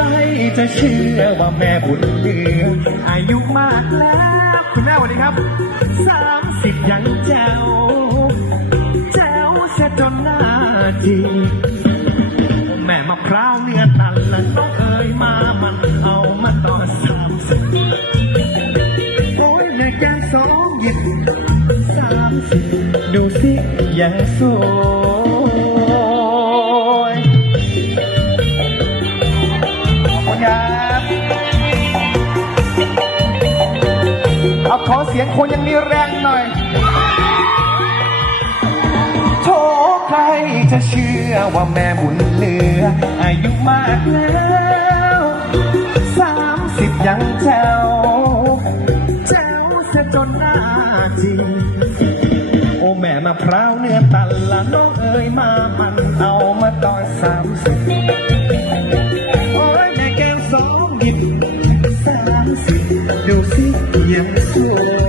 รจะเชื่อว่าแม่บุญเหลืออายุมากแล้ว คุณแม่สวัสดีครับสามสิบยังแจ๋วแจ๋วเสียจนหน้าจีแม่มะพร้าวเนื้อตันและน้องเอ๋ยมามันเอามาตอนสามสิบโอ้ยในแกงสองหยิบสามสิบดูสิอย่าสว ขอเสียงคนยังมีแรงหน่อย โทใครจะเชื่อว่าแม่บุญเหลือ อายุมากแล้วสามสิบยังแจวแจวเสียจนหน้าจีโอ้แม่มะพร้าวเนื้อตันละน้องเอ๋ยมามันเอามาตอนสามสิบโอ้ยแม่แก้วสองหยิบสามสิบ ดูสิยังสวย